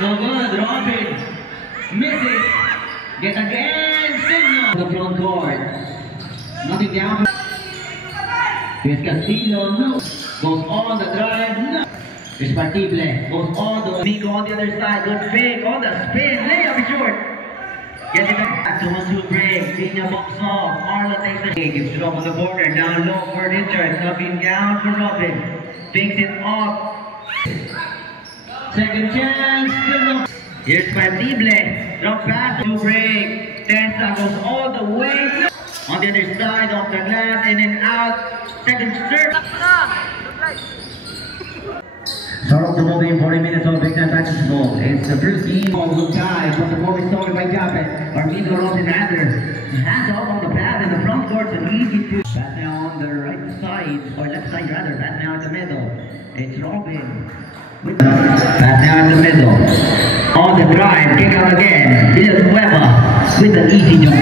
No good. Robin misses. Get again. Signal. The front court. Nothing down. Here's Castillo. No. Goes on the drive. No. Here's Partible. Goes on the Nico on the other side. Good fake on the spin. Layup is short. Get it back to 1-2 break. Viña box off. Marlon takes the kick. Gives it up on the border. Down low for Richard. Coming down for Robin. Takes it off. Second chance. Still no. Here's Partible. Drop pass to break. Testa goes all the way. On the other side of the glass. In and out. Second serve. Start off the ball game, 40 minutes of Big Time Basketball. It's the first game of Lukai, but the ball is stolen by Japet. Armindo Robin rather. Hands off on the pass in the front court, an easy two. Pass now on the right side, or left side rather. Pass now in the middle. It's Robin. Pass now in the middle. On the drive, kick out again. Villanueva with an easy jump.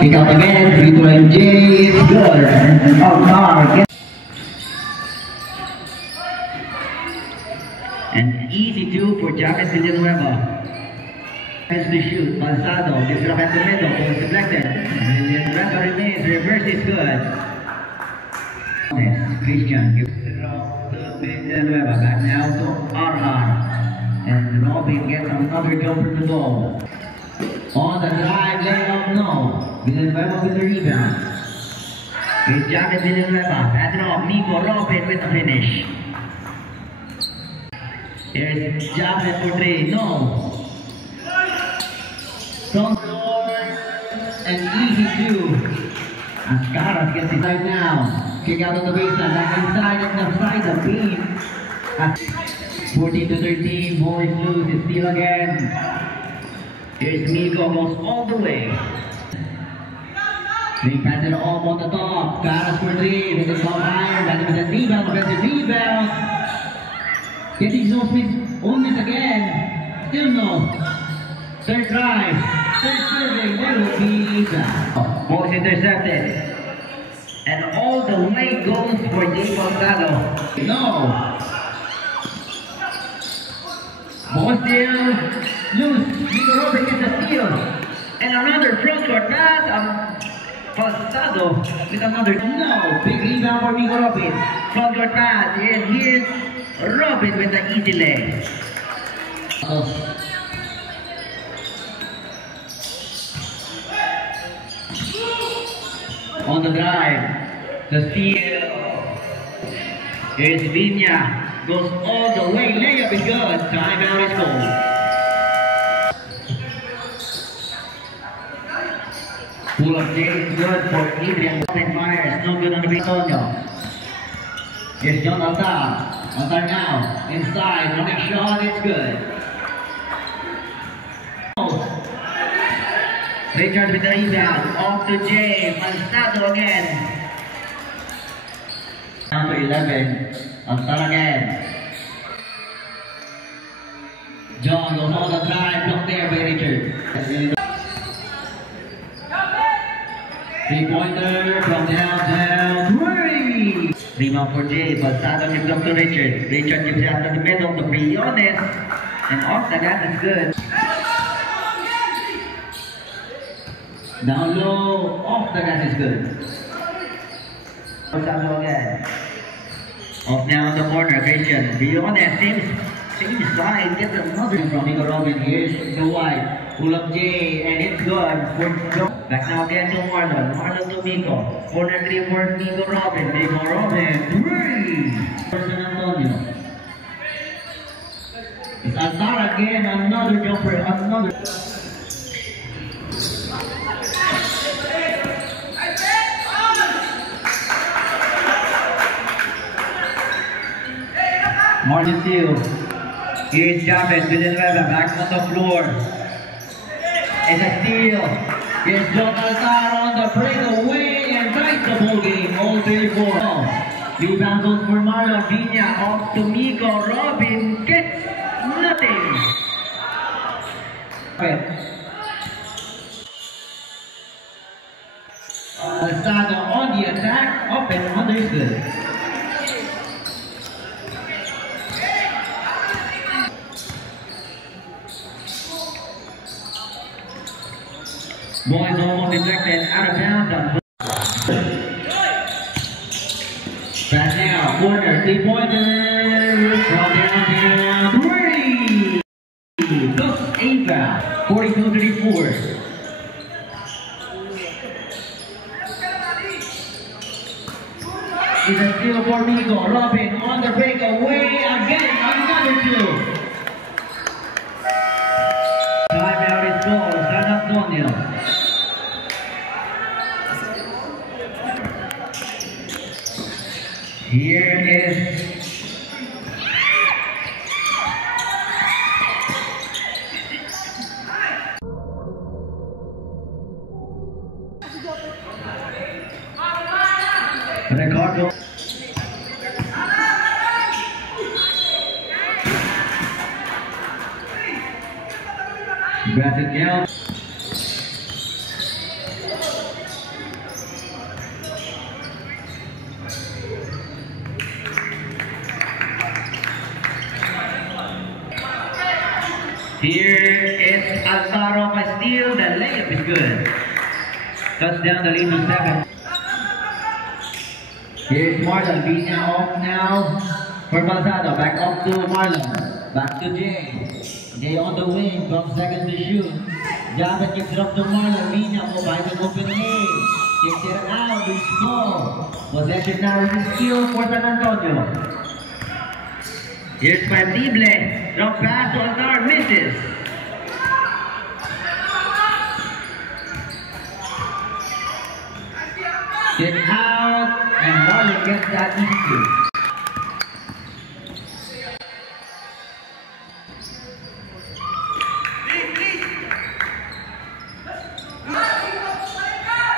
Kick out again, free throw MJ, it's good, and off mark. An easy two for Jacket Villanueva. Has to shoot, Balsado, gives it up at the middle, goes deflected. Villanueva remains, reverse is good. Christian gives it up to Villanueva, back now to RR. And Robin gets another jumper to goal. On the drive, layup, no. Villanueva with the rebound. Here's Jacket Villanueva. Pass it off. Nico Robin with the finish. Here's Jacket for three. No. Front court. An easy two. Ascaras gets inside now. Kick out of the baseline. Back inside and outside the beam. 14-13. Boys lose. It's steal again. Here's Nico, goes all the way. They pass it off on the top. Caras for three. With the top higher. That was a rebound. Offensive rebound. Getting no space. Only again. Still no. Third drive. Third serving. There will be that. Ball is intercepted. And all the way goes for Jay Balsado. No. Ball still. Loose, Nico Robin gets a steal, and another front court pass. Balsado with another. No, big rebound for Nico Robin. Front court pass, and here's Robin with the easy leg. On the drive, the steal. Here's Viña, goes all the way. Layup is good. Timeout is called. Pull up J is good for Adrian. Myers, no good on the Antonio. Here's John Altar. Altar now, inside, running shot, it's good. Richard with the rebound, off to Jay, Balsado again. Down to 11, Altar again. John goes on the drive, blocked there by Richard. Three-pointer from downtown, three! Rebound for Jay, Balsado gives up to Richard. Richard gives it up to the middle to Briones. And off the gas is good. Down low, off the gas is good. Balsado again. Off now on the corner, Christian. Briones, same side, gets another from Nico Robin. Here's the white. Pull up J, and it's good for Joe. Back now again to Marlon. Marlon to Nico. Corner three for Nico Robin. Nico Robin, three! For San Antonio. It's Altar again, another jumper, another. Martin steal. Here's Japet, Villanueva back on the floor. It's a steal. Here's John Altar on the breakaway and ties the ball game. All 34. Rebound goes for Marlon. Viña off to Nico Robin. Gets Alzado on the attack, up and understood. Ball is almost deflected out of bounds. Back now, corner, 3-pointer, from downtown, 3! Plus 8 foul, 42-34. It's a steal for Miko. Robin on the breakaway again, another two. Timeout is called, San Antonio. Here is Ricardo. Grab it down. Here is Alvaro Castillo. The layup is good. Touchdown, the lead to 7. Here's Marlon. Vina off now for Balzado. Back off to Marlon. Back to Jay. Jay on the wing. 12 seconds to shoot. Javed kicks it up to Marlon. Vina provides an open lane. Kicks it out. It's small. Possession now is a steal for San Antonio. Here's Partible. Drop pass to Altar, misses. Get out, and Marlon gets that easy.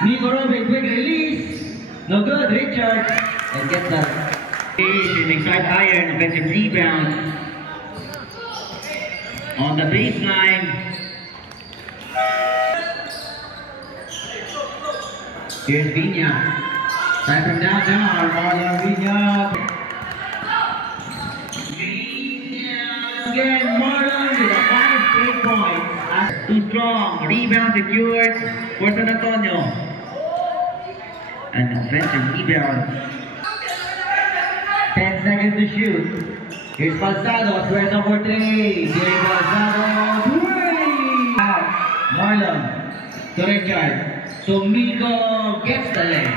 Miko Robin, quick release. No good, Richard. And gets that. An side iron, offensive rebound. On the baseline. Here's Vina. Right from downtown, Marlon Vina. Vina again, Marlon with a 5 straight points. Too strong. Rebound secured for San Antonio. An offensive rebound. 10 seconds to shoot. Here's Balzado, square number 3. Jay Balzado, 3! Out. Marlon to Richard. So Miko gets the leg.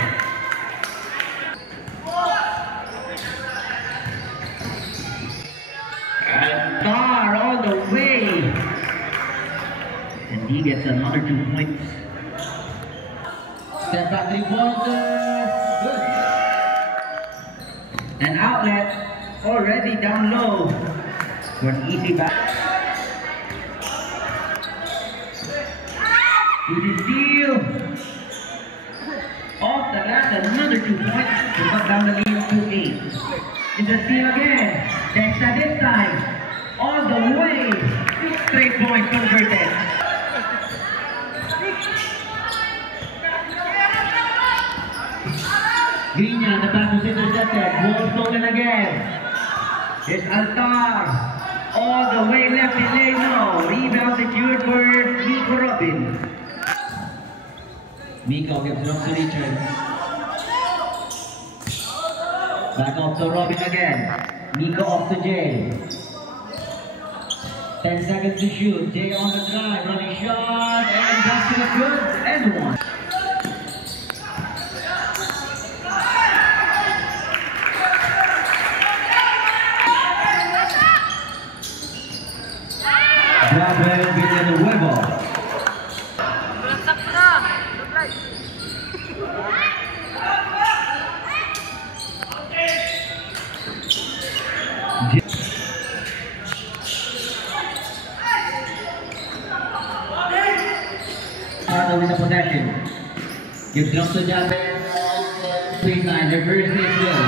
Altar all the way. And he gets another 2 points. Step back 3-pointer. Good. An outlet already down low for an easy back. Easy steal. Off the glass, another 2 points to cut down the lead to 8. It's a steal again. Texas this time. All the way. 3 points converted. Vina, the pass was intercepted. Ball stolen again. It's Altar. All the way left in lane now. Rebound secured for Miko Robin. Miko gives it up to Richard. Back off to Robin again. Miko off to Jay. 10 seconds to shoot. Jay on the drive. Running shot. And basket is good. And one. Gabriel Villanueva. With the possession. Gives it up to Japan. Baseline, their first is good.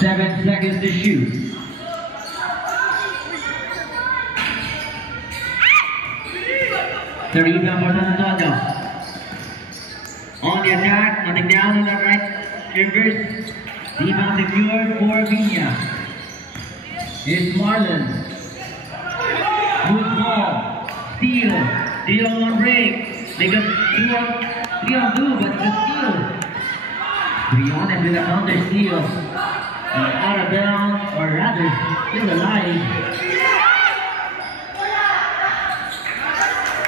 7 seconds to shoot. The rebound for San Antonio. On the attack, nothing down on the right reverse. Rebound secured for Viña. Here's Marlon. Loose ball. Steal. 3-on-1 break. They got 3-on-2, but it's a steal. Briones with a counter steal. And out of bounds, or rather, still alive.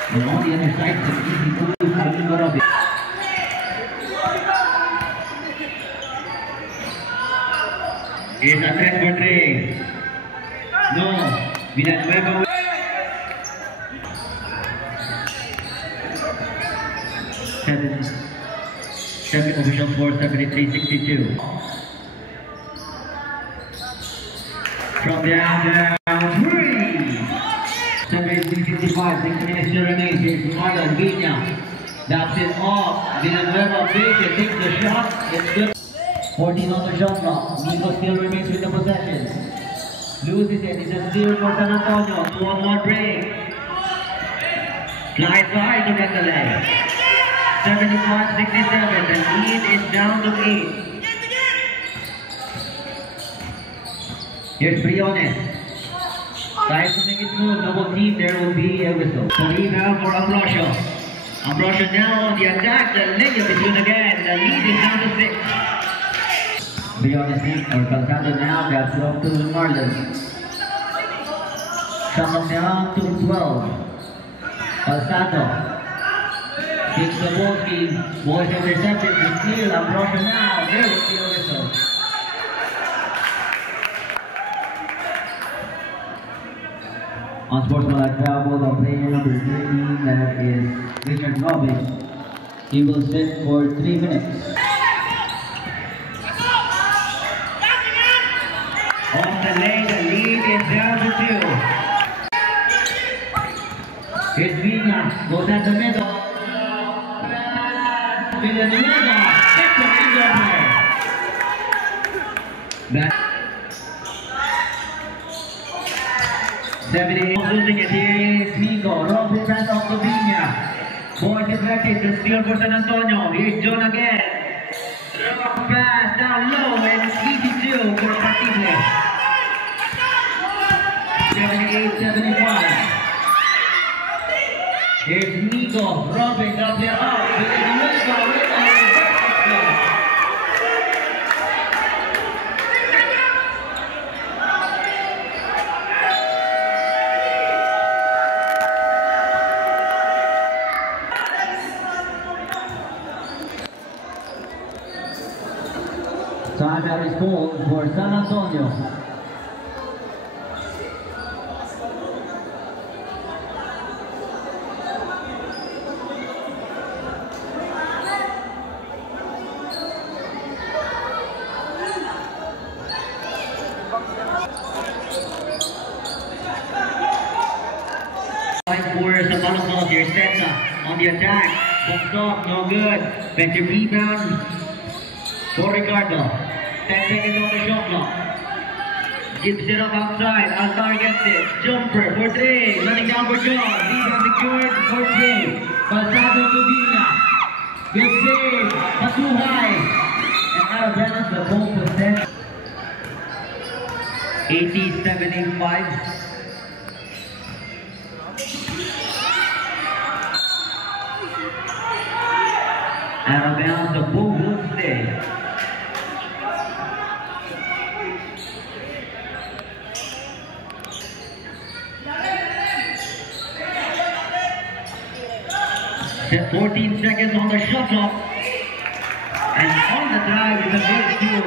And on the other side, it's an easy move for Nico Robin. Here's a threat for Trey. No, Villanueva. Seven official score 73-62. From down, three. 73-55, 6 minutes to remain. Here's Marlon Viña. That's it off. Villanueva fakes it, takes the shot. It's good. 14 on the shot clock. Nico still remains with the possession. Loses it. It's a steal for San Antonio. 2-on-1 break. Slides by to get the leg. 75-67. The lead is down to 8. Here's Briones. Tries to make it move. Double team. There will be a whistle. The rebound for Ambrosio. Ambrosio now on the attack. The layup is good again. The lead is down to 6. Briones or Calzado now. That's up to Marlon. Shuffle down to 12. Calzado. Takes the ball scheme. Ball is intercepted. The steal. Ambrosio now. There will be a whistle. Unsportsmanlike foul on player number 13, that is Richard Robin. He will sit for 3 minutes. Off the lane, the lead is down to 2. Here's Viña, goes at the middle. Villanueva, gets the end over. 78, losing it. Here is Nico. Robin pass off to Viña. Ball deflected. The steal for San Antonio. Here's John again. Drop pass down low and easy 2 for Partible. 78-75. Here's Nico. Robin up there up. Villanueva with a reverse. Timeout is called for San Antonio. For Zaballos, here's Senza on the attack. Bumped off, no good. Back to rebound for Ricardo. 10 seconds on the shot clock. Gives it up outside. Altar gets it. Jumper for Trey. Running down for John. Rebound secured for Trey. Calzado to Viña. Good save. But too high. And out of balance, the ball was set. 80-75. Out of bounds, the ball will stay. Set 14 seconds on the shot clock. And on the drive is a good steal.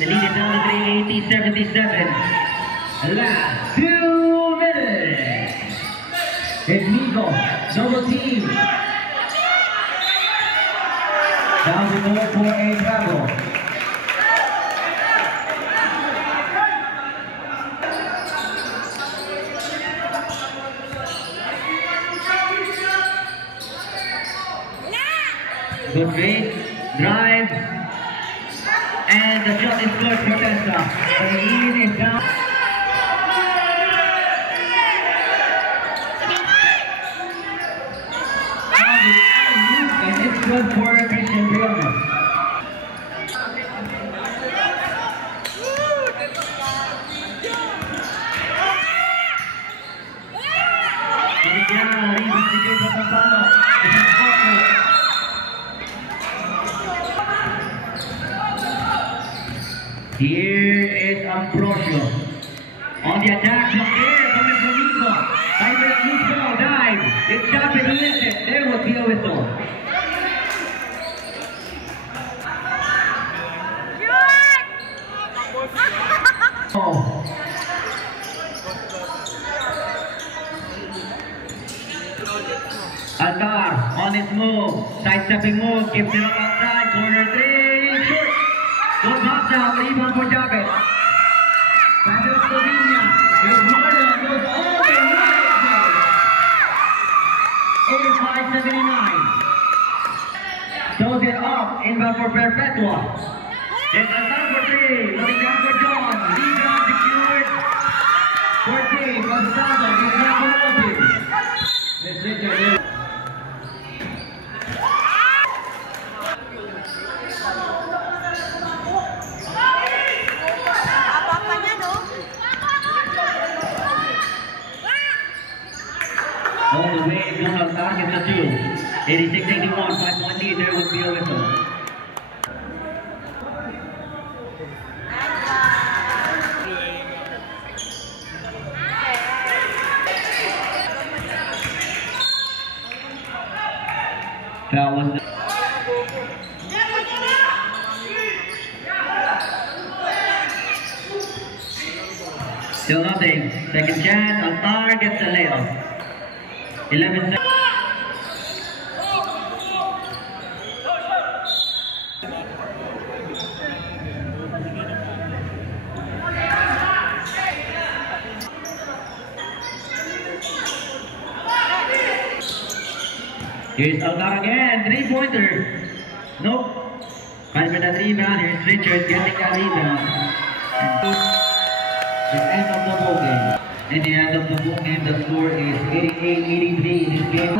The lead is down to 80-77. Last 2 minutes. It's Nico. Double team. Down to goal for a travel. Good fake, drive, And the shot is good for Tessa. The lead is down. And it's good for Christian Briones. Here is Ambrosio. On the attack, there coming from Nico. Time for a loose ball, dive. It's shot and lifted. There would be a whistle. Oh. Altar on his move, side-stepping move, gives it up outside, corner 3, short. Good box out, rebound for Jabez. Pass it up to Vina. Here's Marlon, goes all the way. 85-79. Throws it off, inbound for Perpetua. There's Altar for 3, looking down for John. Rebound secured. 14, Gonzalo, gets down for Otis. Let's hit it. All the way, John Altar gets a 2. 86-81, 5-point lead, there would be a whistle. That was the still nothing. Second chance, Altar gets the layup. 11 seconds. Here's Altar again, 3-pointer. Nope. Fight for that rebound. Here's Richard getting that rebound. The end of the ball game. In the end of the ball game, the score is 88-83 in this game.